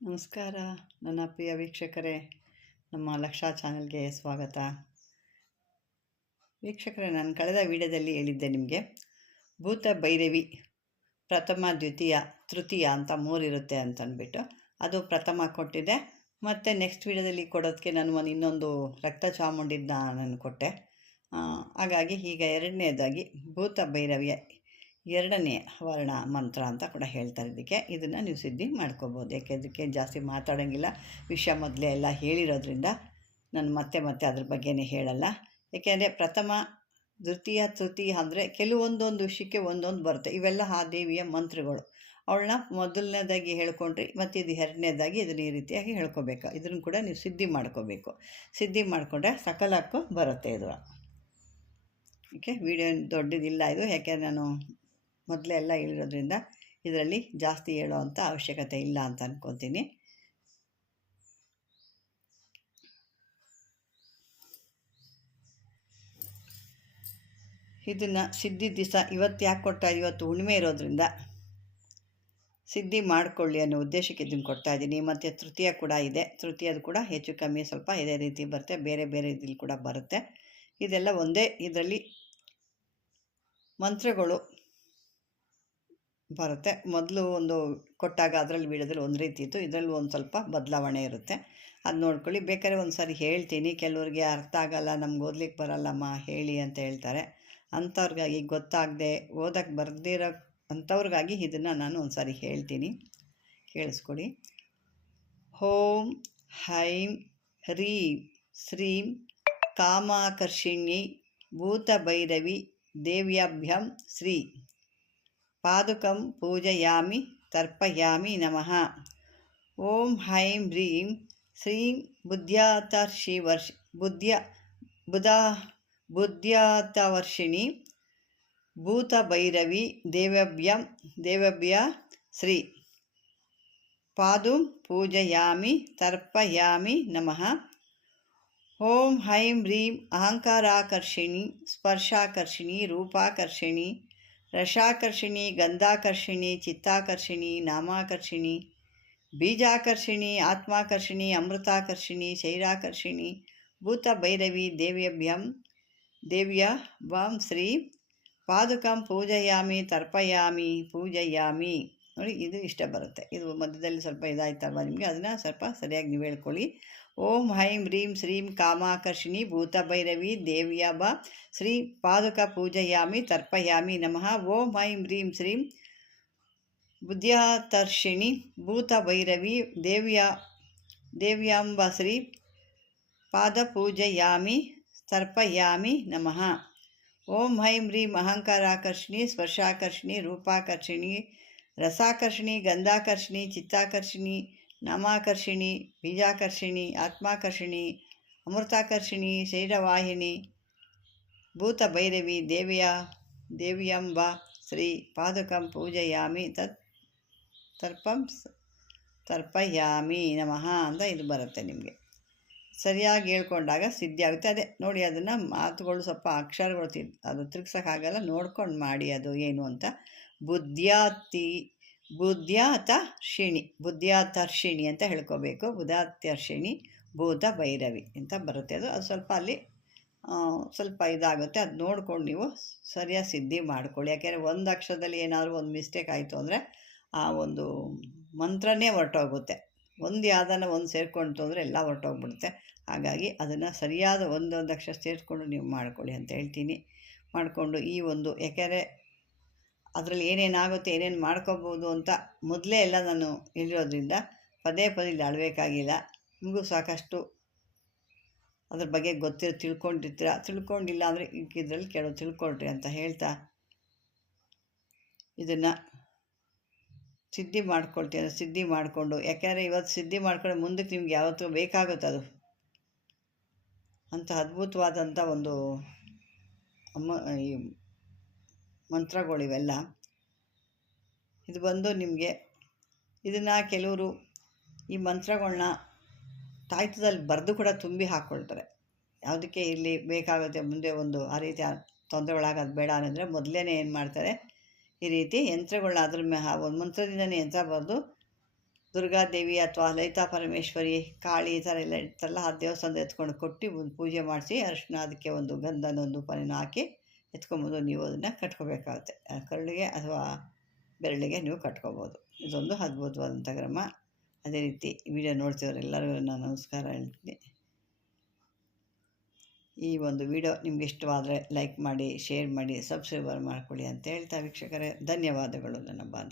ನಮಸ್ಕಾರ ನನ್ನ ಪ್ರಿಯ ವೀಕ್ಷಕರೇ, ನಮ್ಮ ಲಕ್ಷಾ ಚಾನಲ್ಗೆ ಸ್ವಾಗತ. ವೀಕ್ಷಕರೇ, ನಾನು ಕಳೆದ ವಿಡಿಯೋದಲ್ಲಿ ಹೇಳಿದ್ದೆ ನಿಮಗೆ ಭೂತ ಭೈರವಿ ಪ್ರಥಮ, ದ್ವಿತೀಯ, ತೃತೀಯ ಅಂತ 3 ಇರುತ್ತೆ ಅಂತಂದ್ಬಿಟ್ಟು ಅದು ಪ್ರಥಮ ಕೊಟ್ಟಿದ್ದೆ. ಮತ್ತು ನೆಕ್ಸ್ಟ್ ವಿಡಿಯೋದಲ್ಲಿ ಕೊಡೋದಕ್ಕೆ ನಾನು ಇನ್ನೊಂದು ರಕ್ತ ಚಾಮುಂಡಿನ ನಾನು ಕೊಟ್ಟೆ. ಹಾಗಾಗಿ ಈಗ ಎರಡನೇದಾಗಿ ಭೂತ ಭೈರವಿಯ 2ನೇ ವರ್ಣ ಮಂತ್ರ ಅಂತ ಕೂಡ ಹೇಳ್ತಾರೆ. ಇದನ್ನು ನೀವು ಸಿದ್ಧಿ ಮಾಡ್ಕೋಬೋದು. ಯಾಕೆ ಇದಕ್ಕೆ ಜಾಸ್ತಿ ಮಾತಾಡೋಂಗಿಲ್ಲ, ವಿಷಯ ಮೊದಲೇ ಎಲ್ಲ ಹೇಳಿರೋದ್ರಿಂದ ನಾನು ಮತ್ತೆ ಅದ್ರ ಬಗ್ಗೆನೇ ಹೇಳಲ್ಲ. ಏಕೆಂದರೆ ಪ್ರಥಮ, ದ್ವಿತೀಯ, ತೃತೀಯ ಅಂದರೆ ಕೆಲವೊಂದೊಂದು ವಿಷಯಕ್ಕೆ ಒಂದೊಂದು ಬರುತ್ತೆ. ಇವೆಲ್ಲ ಆ ದೇವಿಯ ಮಂತ್ರಗಳು. ಅವಳನ್ನ ಮೊದಲನೇದಾಗಿ ಹೇಳ್ಕೊಂಡ್ರಿ, ಮತ್ತು ಇದು 2ನೇದಾಗಿ ಇದನ್ನು ಈ ರೀತಿಯಾಗಿ ಹೇಳ್ಕೋಬೇಕು. ಇದನ್ನು ಕೂಡ ನೀವು ಸಿದ್ಧಿ ಮಾಡ್ಕೋಬೇಕು. ಸಿದ್ಧಿ ಮಾಡಿಕೊಂಡ್ರೆ ಸಕಲಕ್ಕೂ ಬರುತ್ತೆ ಇದು. ಓಕೆ, ವಿಡಿಯೋ ದೊಡ್ಡದಿಲ್ಲ ಇದು, ಯಾಕೆ ನಾನು ಮೊದಲೇ ಎಲ್ಲ ಹೇಳಿರೋದ್ರಿಂದ ಇದರಲ್ಲಿ ಜಾಸ್ತಿ ಹೇಳೋ ಅಂಥ ಅವಶ್ಯಕತೆ ಇಲ್ಲ ಅಂತ ಅಂದ್ಕೊತೀನಿ. ಇದನ್ನು ಸಿದ್ಧಿ ದಿವಸ ಇವತ್ತು ಯಾಕೆ ಕೊಡ್ತಾ, ಇವತ್ತು ಹುಣ್ಣಿಮೆ ಇರೋದ್ರಿಂದ ಸಿದ್ಧಿ ಮಾಡಿಕೊಳ್ಳಿ ಅನ್ನೋ ಉದ್ದೇಶಕ್ಕೆ ಇದನ್ನು ಕೊಡ್ತಾಯಿದ್ದೀನಿ. ಮತ್ತು ತೃತೀಯ ಕೂಡ ಇದೆ. ತೃತೀಯದು ಕೂಡ ಹೆಚ್ಚು ಕಮ್ಮಿ ಸ್ವಲ್ಪ ಇದೇ ರೀತಿ ಬರುತ್ತೆ, ಬೇರೆ ಬೇರೆ ಇದ್ರಲ್ಲಿ ಕೂಡ ಬರುತ್ತೆ. ಇದೆಲ್ಲ ಒಂದೇ ಇದರಲ್ಲಿ ಮಂತ್ರಗಳು ಬರುತ್ತೆ. ಮೊದಲು ಒಂದು ಕೊಟ್ಟಾಗ ಅದರಲ್ಲಿ ವಿಡಿಯೋದಲ್ಲಿ ಒಂದು ರೀತಿ ಇತ್ತು, ಇದರಲ್ಲಿ ಒಂದು ಸ್ವಲ್ಪ ಬದಲಾವಣೆ ಇರುತ್ತೆ. ಅದು ನೋಡ್ಕೊಳ್ಳಿ. ಬೇಕಾದ್ರೆ ಒಂದು ಸಾರಿ ಹೇಳ್ತೀನಿ. ಕೆಲವ್ರಿಗೆ ಅರ್ಥ ಆಗಲ್ಲ, ನಮ್ಗೆ ಓದ್ಲಿಕ್ಕೆ ಬರಲ್ಲಮ್ಮ ಹೇಳಿ ಅಂತ ಹೇಳ್ತಾರೆ. ಅಂಥವ್ರಿಗಾಗಿ, ಗೊತ್ತಾಗದೆ ಓದಕ್ಕೆ ಬರ್ದಿರೋ ಅಂಥವ್ರಿಗಾಗಿ ಇದನ್ನು ನಾನು ಒಂದು ಸಾರಿ ಹೇಳ್ತೀನಿ, ಕೇಳಿಸ್ಕೊಡಿ. ಓಂ ಹೈಂ ಹ್ರೀಂ ಶ್ರೀಂ ಕಾಮಾಕರ್ಷಿಣಿ ಭೂತಭೈರವಿ ದೇವ್ಯಾಭ್ಯಂ ಶ್ರೀ ಪಾದುಕಂ ಪೂಜಯಾಮಿ ತರ್ಪಯಾಮಿ ನಮಃ. ಓಂ ಹೈಂ ಹ್ರೀಂ ಶ್ರೀಂ ಬುದ್ಧ್ಯಾತವರ್ಷಿಣಿ ಭೂತಭೈರವಿ ದೇವ್ಯಾಭ್ಯ ಶ್ರೀ ಪಾದುಂ ಪೂಜಯಾಮಿ ತರ್ಪಯಾಮಿ ನಮಃ. ಓಂ ಹೈಂ ಹ್ರೀಂ ಅಹಂಕಾರಾಕರ್ಷಿಣಿ ಸ್ಪರ್ಶಾಕರ್ಷಿಣಿ ರೂಪಾಕರ್ಷಿಣಿ ರಸಾಕರ್ಷಿಣಿ ಗಂಧಾಕರ್ಷಿಣಿ ಚಿತ್ತಾಕರ್ಷಿಣಿ ನಾಮಾಕರ್ಷಿಣಿ ಬೀಜಾಕರ್ಷಿಣಿ ಆತ್ಮಾಕರ್ಷಿಣಿ ಅಮೃತಾಕರ್ಷಿಣಿ ಶೈರಾಕರ್ಷಿಣಿ ಭೂತಭೈರವಿ ದೇವ್ಯಾಭ್ಯಾಂ ಶ್ರೀ ಪಾದುಕಂ ಪೂಜಯಾಮಿ ತರ್ಪಯಾಮಿ ಪೂಜಯಾಮಿ. ನೋಡಿ, ಇದು ಇಷ್ಟ ಬರುತ್ತೆ. ಇದು ಮಧ್ಯದಲ್ಲಿ ಸ್ವಲ್ಪ ಇದಾಯ್ತಲ್ವ ನಿಮಗೆ, ಅದನ್ನು ಸ್ವಲ್ಪ ಸರಿಯಾಗಿ ನೀವು ಹೇಳ್ಕೊಳ್ಳಿ. ಓಂ ಹೈಂ ಹ್ರೀಂ ಶ್ರೀಂ ಕಾಮಾಕರ್ಷಿಣಿ ಭೂತಭೈರವಿ ದೇವ್ಯಾಭ ಶ್ರೀ ಪಾದುಕ ಪೂಜಯಾಮಿ ತರ್ಪಯಾಮಿ ನಮಃ. ಓಂ ಹೈಂ ಹ್ರೀಂ ಶ್ರೀಂ ಬುದ್ಧ್ಯಾತರ್ಷಿಣಿ ಭೂತಭೈರವಿ ದೇವ್ಯಾಂಬ ಶ್ರೀ ಪಾದ ಪೂಜಯಾಮಿ ತರ್ಪಯಾಮಿ ನಮಃ. ಓಂ ಹೈಂ ಹ್ರೀಂ ಅಹಂಕಾರಾಕರ್ಷಿಣಿ ಸ್ಪರ್ಶಾಕರ್ಷಿಣಿ ರೂಪಾಕರ್ಷಿಣಿ ರಸಾಕರ್ಷಿಣಿ ಗಂಧಾಕರ್ಷಿಣಿ ಚಿತ್ತಾಕರ್ಷಿಣಿ ನಾಮಾಕರ್ಷಿಣಿ ಬೀಜಾಕರ್ಷಿಣಿ ಆತ್ಮಾಕರ್ಷಿಣಿ ಅಮೃತಾಕರ್ಷಿಣಿ ಶೈರವಾಹಿನಿ ಭೂತಭೈರವಿ ದೇವ್ಯಾಂಬ ಶ್ರೀ ಪಾದುಕಂ ಪೂಜಯಾಮಿ ತರ್ಪಯಾಮಿ ನಮಃ ಅಂತ ಇದು ಬರುತ್ತೆ. ನಿಮಗೆ ಸರಿಯಾಗಿ ಹೇಳ್ಕೊಂಡಾಗ ಸಿದ್ಧಿ ಆಗುತ್ತೆ. ಅದೇ ನೋಡಿ, ಅದನ್ನು ಮಾತುಗಳು ಸ್ವಲ್ಪ ಅಕ್ಷರಗಳು ಅದು ತಿರ್ಗ್ಸೋಕ್ಕಾಗಲ್ಲ, ನೋಡ್ಕೊಂಡು ಮಾಡಿ ಅದು ಏನು ಅಂತ. ಬುದ್ಧ್ಯಾತರ್ಷಿಣಿ ಅಂತ ಹೇಳ್ಕೋಬೇಕು. ಬುದ್ಧಾತ್ಯರ್ಷಿಣಿ ಭೂತ ಭೈರವಿ ಅಂತ ಬರುತ್ತೆ. ಅದು ಸ್ವಲ್ಪ ಅಲ್ಲಿ ಸ್ವಲ್ಪ ಇದಾಗುತ್ತೆ. ಅದು ನೋಡ್ಕೊಂಡು ನೀವು ಸರಿಯಾಗಿ ಸಿದ್ಧಿ ಮಾಡ್ಕೊಳ್ಳಿ. ಯಾಕೆಂದರೆ ಒಂದು ಅಕ್ಷರದಲ್ಲಿ ಏನಾದರೂ ಒಂದು ಮಿಸ್ಟೇಕ್ ಆಯಿತು ಅಂದರೆ ಆ ಒಂದು ಮಂತ್ರನೇ ಹೊರಟೋಗುತ್ತೆ. ಒಂದು ಯಾವುದನ್ನ ಒಂದು ಸೇರಿಕೊಂಡು ಅಂದರೆ ಎಲ್ಲ ಹೊರಟೋಗ್ಬಿಡುತ್ತೆ. ಹಾಗಾಗಿ ಅದನ್ನು ಸರಿಯಾದ ಒಂದೊಂದು ಅಕ್ಷರ ಸೇರಿಸ್ಕೊಂಡು ನೀವು ಮಾಡ್ಕೊಳ್ಳಿ ಅಂತ ಹೇಳ್ತೀನಿ. ಮಾಡಿಕೊಂಡು ಈ ಒಂದು, ಯಾಕೆಂದರೆ ಅದರಲ್ಲಿ ಏನೇನಾಗುತ್ತೆ, ಏನೇನು ಮಾಡ್ಕೋಬೋದು ಅಂತ ಮೊದಲೇ ಎಲ್ಲ ನಾನು ಹೇಳಿರೋದ್ರಿಂದ ಪದೇ ಇಲ್ಲಿ ಆಡಬೇಕಾಗಿಲ್ಲ. ನಿಮಗೂ ಸಾಕಷ್ಟು ಅದ್ರ ಬಗ್ಗೆ ತಿಳ್ಕೊಂಡಿಲ್ಲ ಅಂದರೆ ಇದರಲ್ಲಿ ಕೆಲವು ತಿಳ್ಕೊಳ್ರಿ ಅಂತ ಹೇಳ್ತಾ ಇದನ್ನು ಸಿದ್ಧಿ ಮಾಡ್ಕೊಳ್ತೀನಿ. ಸಿದ್ಧಿ ಮಾಡಿಕೊಂಡು, ಯಾಕೆಂದರೆ ಇವತ್ತು ಸಿದ್ಧಿ ಮಾಡ್ಕೊಂಡ್ರೆ ಮುಂದಕ್ಕೆ ನಿಮ್ಗೆ ಯಾವತ್ತೂ ಬೇಕಾಗುತ್ತೆ ಅದು. ಅಂಥ ಅದ್ಭುತವಾದಂಥ ಒಂದು ಈ ಮಂತ್ರಗಳಿವೆಲ್ಲ. ಇದು ಬಂದು ನಿಮಗೆ ಇದನ್ನು ಕೆಲವರು ಈ ಮಂತ್ರಗಳನ್ನ ತಾಯ್ತದಲ್ಲಿ ಬರೆದು ಕೂಡ ತುಂಬಿ ಹಾಕ್ಕೊಳ್ತಾರೆ. ಯಾವುದಕ್ಕೆ ಇಲ್ಲಿ ಬೇಕಾಗುತ್ತೆ ಮುಂದೆ ಒಂದು ಆ ರೀತಿ ತೊಂದರೆಗಳಾಗೋದು ಬೇಡ ಅನ್ನೋದ್ರೆ ಮೊದಲೇ ಏನು ಮಾಡ್ತಾರೆ, ಈ ರೀತಿ ಯಂತ್ರಗಳನ್ನ ಅದ್ರ ಒಂದು ಮಂತ್ರದಿಂದನೇ ಯಂತ್ರ ಬರೆದು ದುರ್ಗಾದೇವಿ ಅಥವಾ ಲಲಿತಾ ಪರಮೇಶ್ವರಿ, ಕಾಳಿ ಈ ಥರ ಎಲ್ಲ ಇರ್ತಾರಲ್ಲ, ಆ ದೇವಸ್ಥಾನದ ಎತ್ಕೊಂಡು ಕೊಟ್ಟು ಒಂದು ಪೂಜೆ ಮಾಡಿಸಿ ಅರಿಶಿನ ಅದಕ್ಕೆ ಒಂದು ಗಂಧನ ಒಂದು ಧೂಪನ ಹಾಕಿ ಎತ್ಕೊಂಬೋದು. ನೀವು ಅದನ್ನು ಕಟ್ಕೋಬೇಕಾಗುತ್ತೆ. ಕರುಳಿಗೆ ಅಥವಾ ಬೆರಳಿಗೆ ನೀವು ಕಟ್ಕೋಬೋದು. ಇದೊಂದು ಅದ್ಭುತವಾದಂಥ ಕ್ರಮ. ಅದೇ ರೀತಿ ವಿಡಿಯೋ ನೋಡ್ತಿರೋರೆಲ್ಲರಿಗೂ ನಾನು ನಮಸ್ಕಾರ ಹೇಳ್ತೀನಿ. ಈ ಒಂದು ವಿಡಿಯೋ ನಿಮ್ಗೆ ಇಷ್ಟವಾದರೆ ಲೈಕ್ ಮಾಡಿ, ಶೇರ್ ಮಾಡಿ, ಸಬ್ಸ್ಕ್ರೈಬರ್ ಮಾಡ್ಕೊಳ್ಳಿ ಅಂತ ಹೇಳ್ತಾ ವೀಕ್ಷಕರೇ, ಧನ್ಯವಾದಗಳು ನನ್ನ ಬಾಂಧವ.